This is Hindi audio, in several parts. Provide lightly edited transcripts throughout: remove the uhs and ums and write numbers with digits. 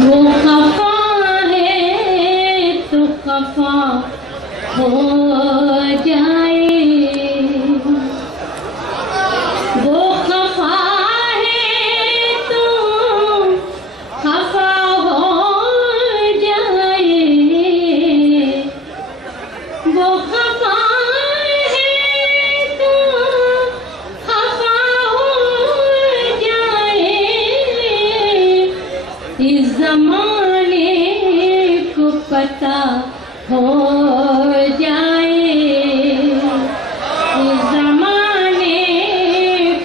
वो खफा है तो खफा हो जाए, वो खफा है तो खफा हो जाए, वो खफा है तो खफा हो जाए। इस ज़माने को पता हो जाए, इस ज़माने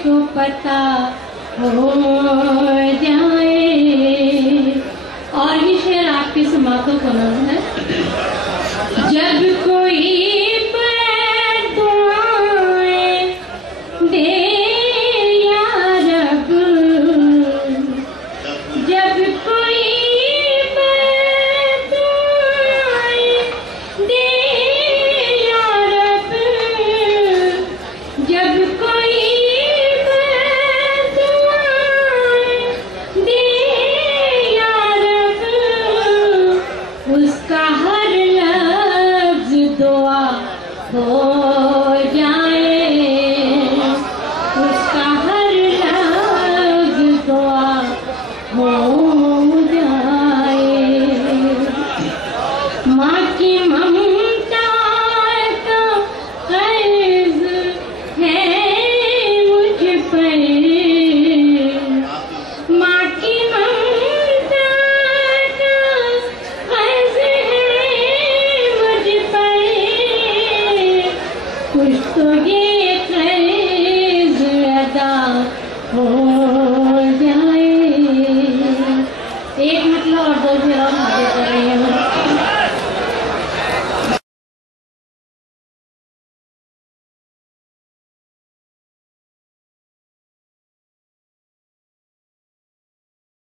को पता हो जाए। और ये शेर आपके समातों को नज़्म है। जब कोई दुआएं दे या रब, जब कोई दुआएं दे या रब, जब कोई दुआएं दे या रब, उसका हर लफ्ज़ दुआ हो जाए, उसका हर लफ्ज़ दुआ हो जाए। माँ की ममता का कर्ज है मुझ पर, माँ की ममता का कर्ज है मुझ पर, कुछ तो ये कर्ज अदा हो जाए। एक मतलब और दो शेर और आगे कर रही हूँ।